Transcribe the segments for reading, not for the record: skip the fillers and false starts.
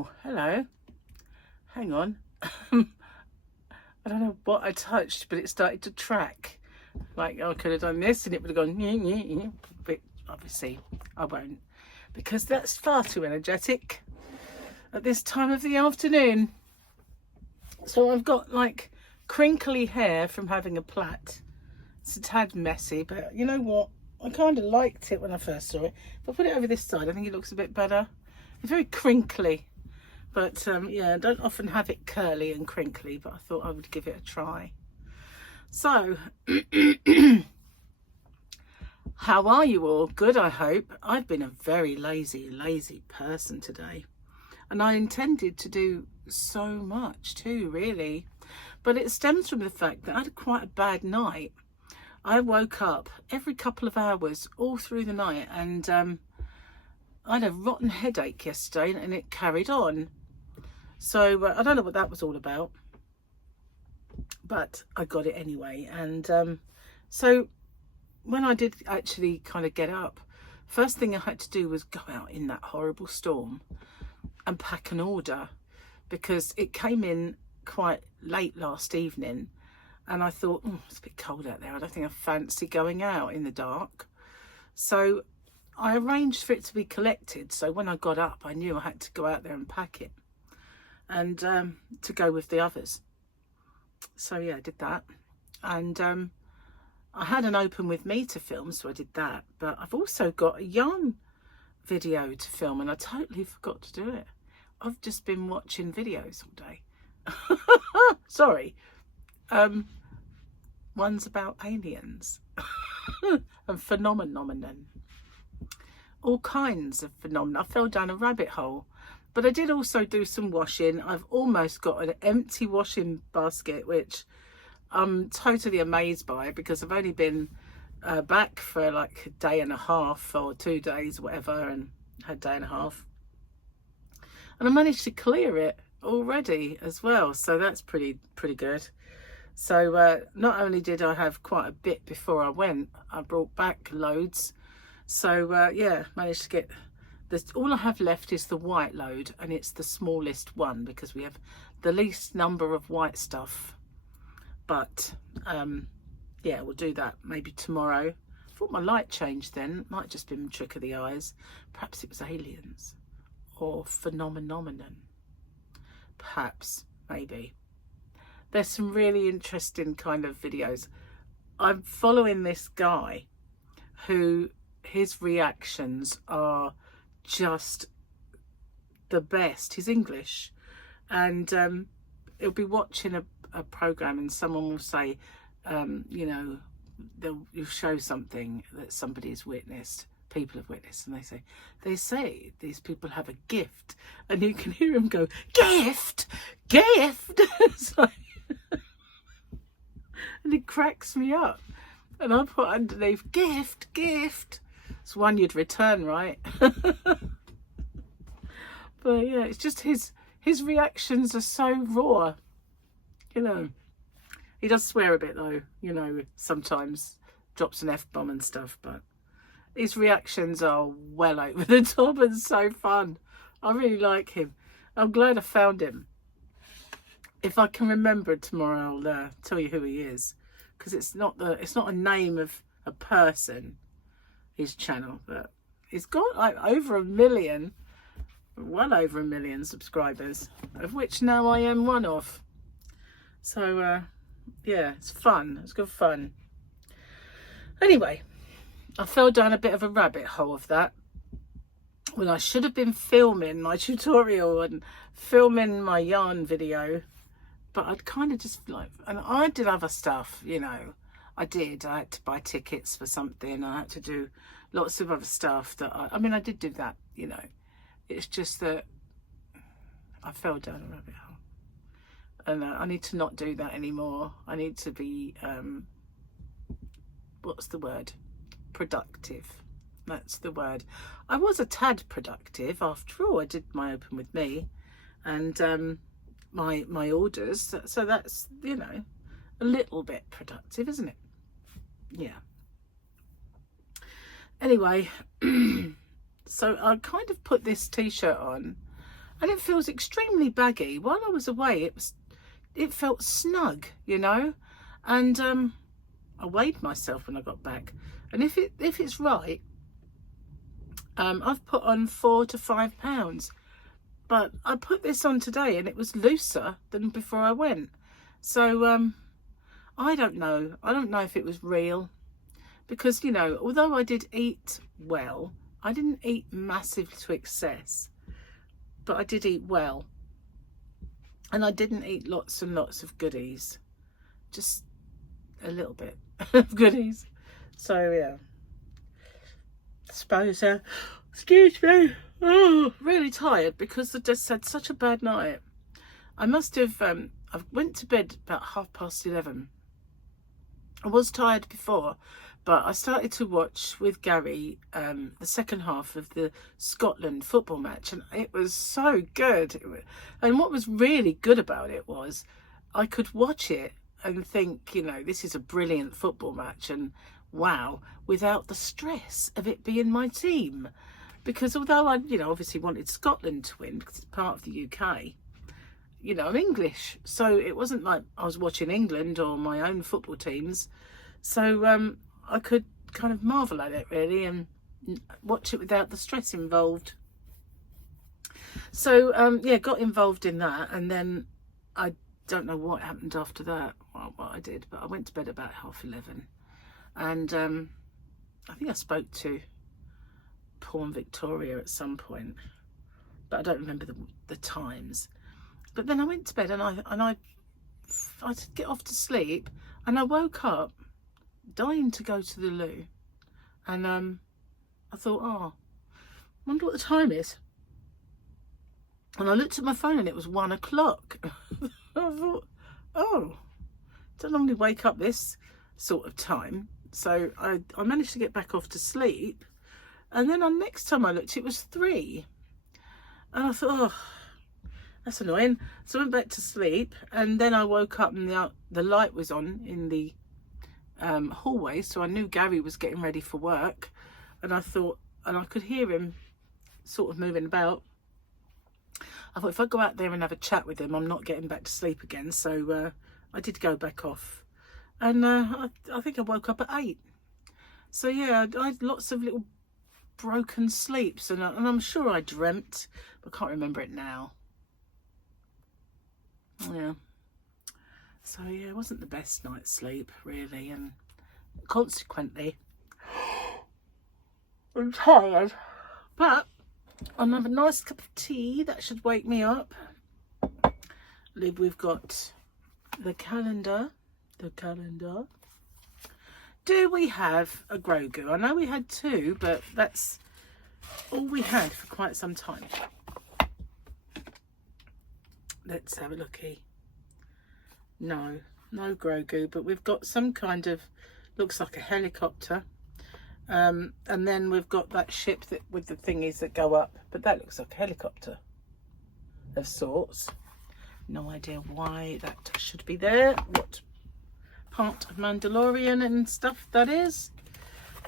Oh, hello. Hang on. I don't know what I touched, but it started to track. Like, I could have done this and it would have gone, but obviously I won't, because that's far too energetic at this time of the afternoon. So I've got like crinkly hair from having a plait. It's a tad messy, but you know what? I kind of liked it when I first saw it. If I put it over this side, I think it looks a bit better. It's very crinkly, but yeah, I don't often have it curly and crinkly, but I thought I would give it a try. So, how are you all? Good, I hope. I've been a very lazy person today. And I intended to do so much too, really. But it stems from the fact that I had quite a bad night. I woke up every couple of hours all through the night, and I had a rotten headache yesterday and it carried on. So I don't know what that was all about, but I got it anyway. And so when I did actually kind of get up, first thing I had to do was go out in that horrible storm and pack an order, because it came in quite late last evening. And I thought, oh, it's a bit cold out there. I don't think I fancy going out in the dark. So I arranged for it to be collected. So when I got up, I knew I had to go out there and pack it, and to go with the others. So yeah, I did that. And I had an open with me to film, so I did that. But I've also got a yarn video to film, and I totally forgot to do it. I've just been watching videos all day. Sorry. One's about aliens and phenomenon, all kinds of phenomena. I fell down a rabbit hole, but I did also do some washing. I've almost got an empty washing basket, which I'm totally amazed by, because I've only been back for like a day and a half or 2 days, whatever, and had a day and a half, and I managed to clear it already as well, so that's pretty good. So not only did I have quite a bit before I went, I brought back loads. So yeah, managed to get this. All I have left is the white load, and it's the smallest one because we have the least number of white stuff. But yeah, we'll do that maybe tomorrow. I thought my light changed then. It might have just been a trick of the eyes. Perhaps it was aliens or phenomenon. Perhaps, maybe. There's some really interesting kind of videos. I'm following this guy who, his reactions are just the best. He's English, and he'll be watching a program, and someone will say, you know, you'll show something that somebody's witnessed, people have witnessed, and they say these people have a gift, and you can hear him go, gift. So, and it cracks me up, and I put underneath gift. It's one you'd return, right? But yeah, it's just his reactions are so raw, you know. He does swear a bit though, you know, sometimes drops an F-bomb and stuff, but his reactions are well over the top and so fun. I really like him. I'm glad I found him. If I can remember tomorrow, I'll tell you who he is, because it's not a name of a person, his channel, but he's got like over 1 million, well over 1 million subscribers, of which now I am one of. So yeah, it's fun. It's good fun. Anyway, I fell down a bit of a rabbit hole of that when I should have been filming my tutorial and filming my yarn video. But I'd kind of just like, and I did other stuff, you know. I had to buy tickets for something. I had to do lots of other stuff that I mean, I did do that, you know. It's just that I fell down a rabbit hole. And I need to not do that anymore. I need to be, what's the word? Productive. That's the word. I was a tad productive. After all, I did my open with me. And my orders, so that's, you know, a little bit productive, isn't it? Yeah. Anyway, so I kind of put this t-shirt on and it feels extremely baggy. While I was away, it felt snug, you know, and I weighed myself when I got back, and if it's right, I've put on 4 to 5 pounds. But I put this on today and it was looser than before I went. So I don't know. I don't know if it was real. Because, you know, although I did eat well, I didn't eat massive to excess. But I did eat well. And I didn't eat lots and lots of goodies. Just a little bit of goodies. So, yeah. I suppose, excuse me. Oh, really tired because I just had such a bad night. I must have, I went to bed about 11:30. I was tired before, but I started to watch with Gary the second half of the Scotland football match, and it was so good. And what was really good about it was I could watch it and think, you know, this is a brilliant football match, and wow, without the stress of it being my team. Because although I, you know, obviously wanted Scotland to win because it's part of the UK, you know, I'm English. So it wasn't like I was watching England or my own football teams. So I could kind of marvel at it really and watch it without the stress involved. So, yeah, got involved in that. And then I don't know what happened after that, well, what I did, but I went to bed about 11:30. And I think I spoke to Paul and Victoria at some point, but I don't remember the times. But then I went to bed and I get off to sleep, and I woke up dying to go to the loo, and I thought, oh, I wonder what the time is. And I looked at my phone and it was 1 o'clock. I thought, oh, don't normally wake up this sort of time. So I managed to get back off to sleep. And then on next time I looked, it was 3. And I thought, oh, that's annoying. So I went back to sleep, and then I woke up and the light was on in the hallway. So I knew Gary was getting ready for work. And I thought, and I could hear him sort of moving about. I thought, if I go out there and have a chat with him, I'm not getting back to sleep again. So I did go back off. And I think I woke up at 8. So yeah, I had lots of little broken sleeps, and I'm sure I dreamt, but I can't remember it now. Yeah. So yeah, it wasn't the best night's sleep really, and consequently I'm tired. But I'll have a nice cup of tea. That should wake me up. We've got the calendar. Do we have a Grogu? I know we had 2, but that's all we had for quite some time. Let's have a looky. No Grogu, but we've got some kind of, looks like a helicopter. And then we've got that ship that with the thingies that go up, but that looks like a helicopter of sorts. No idea why that should be there. What part of Mandalorian and stuff that is.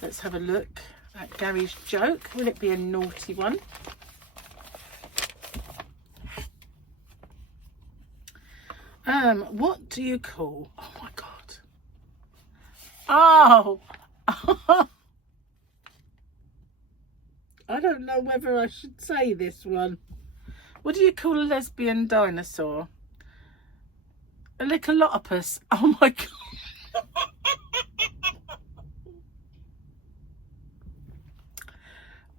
Let's have a look at Gary's joke. Will it be a naughty one? What do you call, oh my god, oh I don't know whether I should say this one. What do you call a lesbian dinosaur? A lickalotopus. Oh my god.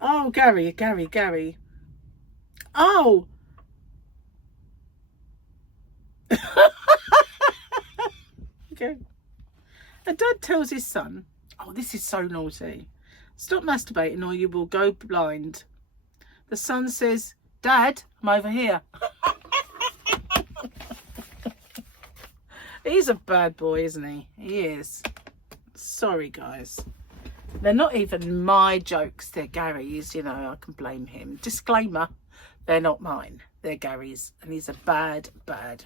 Oh, Gary. Oh. Okay. A dad tells his son, oh, this is so naughty, stop masturbating or you will go blind. The son says, Dad, I'm over here. He's a bad boy, isn't he? He is. Sorry, guys. They're not even my jokes. They're Gary's, you know, I can blame him. Disclaimer, they're not mine. They're Gary's. And he's a bad man.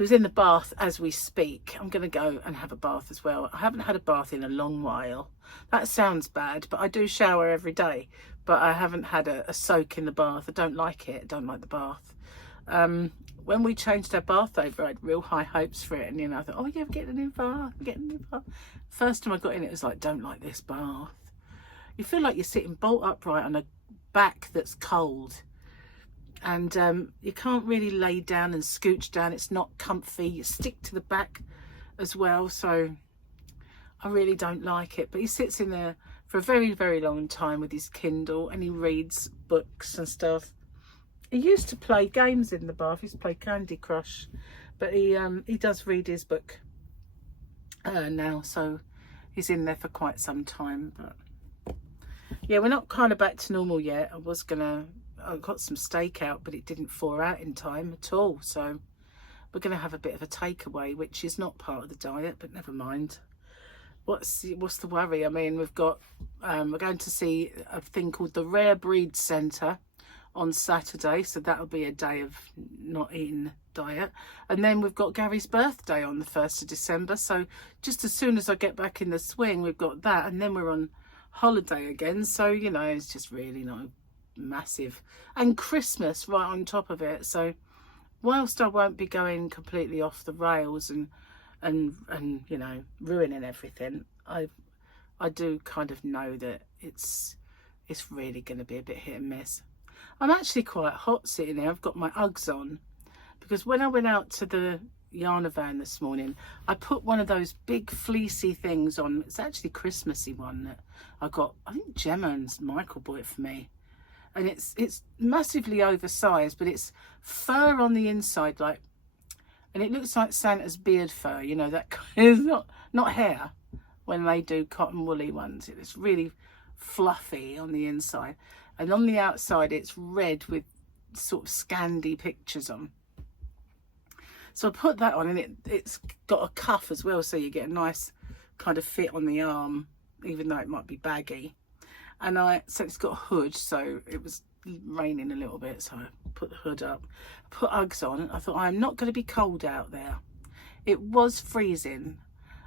who's in the bath as we speak. I'm going to go and have a bath as well. I haven't had a bath in a long while. That sounds bad, but I do shower every day. But I haven't had a soak in the bath. I don't like it. I don't like the bath. When we changed our bath over, I had real high hopes for it. And, you know, I thought, oh, yeah, I'm getting a new bath. I'm getting a new bath. First time I got in, it was like, don't like this bath. You feel like you're sitting bolt upright on a back that's cold. And you can't really lay down and scooch down. It's not comfy. You stick to the back as well. So I really don't like it. But he sits in there for a very, very long time with his Kindle, and he reads books and stuff. He used to play games in the bath. He used to play Candy Crush. But he does read his book now. So he's in there for quite some time. But yeah, we're not kind of back to normal yet. I got some steak out, but it didn't thaw out in time at all. So we're going to have a bit of a takeaway, which is not part of the diet, but never mind. What's the worry? I mean, we've got, we're going to see a thing called the Rare Breed Centre on Saturday. So that'll be a day of not eating diet. And then we've got Gary's birthday on the 1st of December. So just as soon as I get back in the swing, we've got that. And then we're on holiday again. So, you know, it's just really not massive, and Christmas right on top of it. So whilst I won't be going completely off the rails and you know, ruining everything, I do kind of know that it's really going to be a bit hit and miss. I'm actually quite hot sitting here. I've got my Uggs on because when I went out to the Yarny van this morning, I put one of those big fleecy things on. It's actually a Christmassy one that I got, I think Gemma and Michael bought it for me. And it's massively oversized, but it's fur on the inside, like, and it looks like Santa's beard fur, you know, that is not hair when they do cotton woolly ones. It's really fluffy on the inside, and on the outside it's red with sort of Scandi pictures on. So I put that on, and it's got a cuff as well, so you get a nice kind of fit on the arm, even though it might be baggy. And so it's got a hood, so it was raining a little bit, so I put the hood up, put Uggs on. I thought, I'm not going to be cold out there. It was freezing,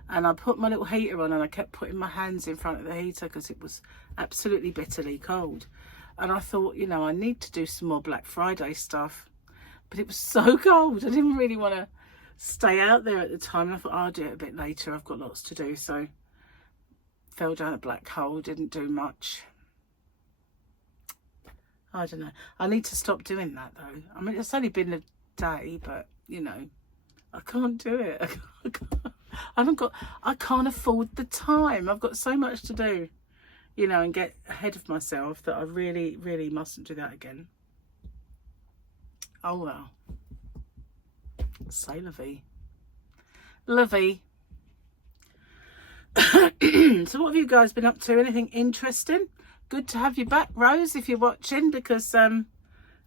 and I put my little heater on, and I kept putting my hands in front of the heater because it was absolutely bitterly cold. And I thought, you know, I need to do some more Black Friday stuff, but it was so cold. I didn't really want to stay out there at the time. And I thought, I'll do it a bit later. I've got lots to do. So fell down a black hole, didn't do much. I don't know. I need to stop doing that though. I mean, it's only been a day, but you know, I can't do it. I can't afford the time. I've got so much to do, you know, and get ahead of myself that I really, really mustn't do that again. Oh well. C'est la vie. La vie. So what have you guys been up to? Anything interesting? Good to have you back, Rose, if you're watching, because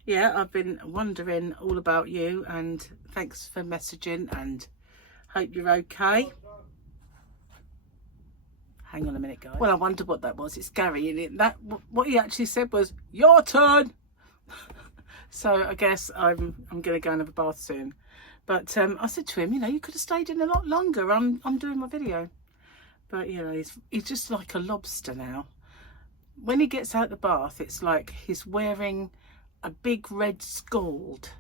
yeah, I've been wondering all about you, and thanks for messaging, and hope you're okay. Hang on a minute, guys. Well, I wonder what that was. It's Gary, and what he actually said was, your turn. So I guess I'm gonna go and have a bath soon. But I said to him, you know, you could have stayed in a lot longer. I'm doing my video. But, you know, he's just like a lobster now. When he gets out the bath, it's like he's wearing a big red scald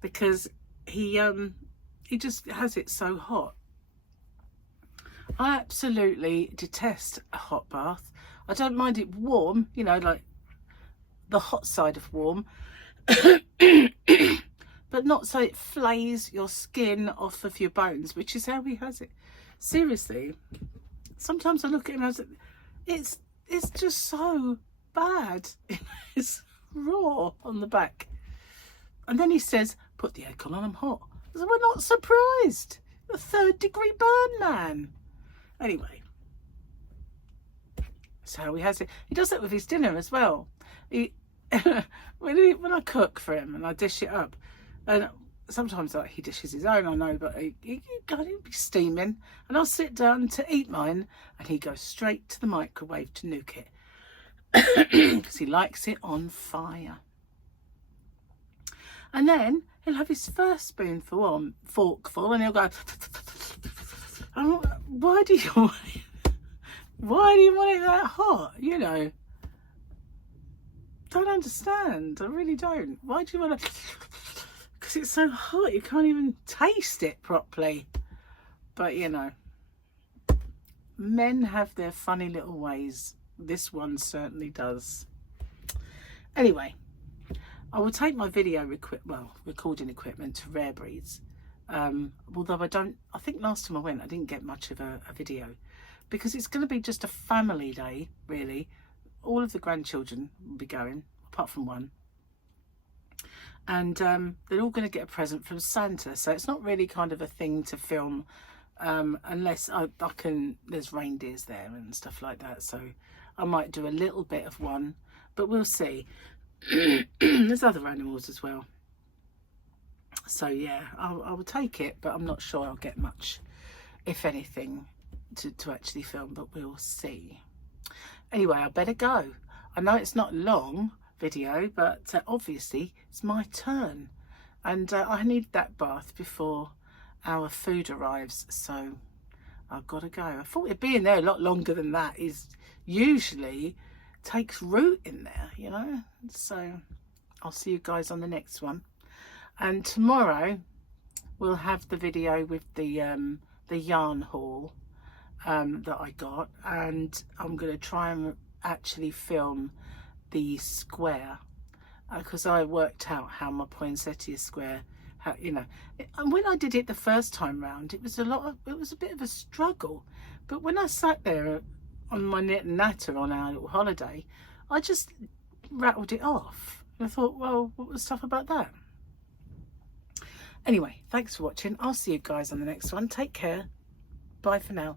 because he just has it so hot. I absolutely detest a hot bath. I don't mind it warm, you know, like the hot side of warm, but not so it flays your skin off of your bones, which is how he has it. Seriously. Sometimes I look at him and I was like, it's just so bad. It's raw on the back. And then he says, put the aircon on, I'm hot. I said, we're not surprised. A 3rd degree burn, man. Anyway, that's how he has it. He does that with his dinner as well. When I cook for him and I dish it up, and sometimes like, he dishes his own, I know, but he'll be steaming, and I'll sit down to eat mine, and he goes straight to the microwave to nuke it because he likes it on fire. And then he'll have his first spoonful on, forkful, and he'll go, why do you want it? Why do you want it that hot? You know, don't understand. I really don't. Why do you want to? Because it's so hot, you can't even taste it properly. But you know, men have their funny little ways. This one certainly does. Anyway, I will take my video recording equipment to Rare Breeds. Although I think last time I went I didn't get much of a video, because it's going to be just a family day really. All of the grandchildren will be going, apart from one, and they're all going to get a present from Santa, so it's not really kind of a thing to film, unless I can, there's reindeers there and stuff like that, so I might do a little bit of one, but we'll see. There's other animals as well, so yeah, I will take it, but I'm not sure I'll get much, if anything, to actually film, but we'll see. Anyway, I better go. I know it's not a long video, but obviously it's my turn, and I need that bath before our food arrives, so I've got to go. I thought it'd be in there a lot longer than that. Is usually takes root in there, you know. So I'll see you guys on the next one, and tomorrow we'll have the video with the yarn haul that I got, and I'm going to try and actually film the square, because I worked out how my poinsettia square, how, you know, and when I did it the first time round, it was a bit of a struggle, but when I sat there on my knit and natter on our little holiday, I just rattled it off, and I thought, well, what was tough about that? Anyway, thanks for watching. I'll see you guys on the next one. Take care. Bye for now.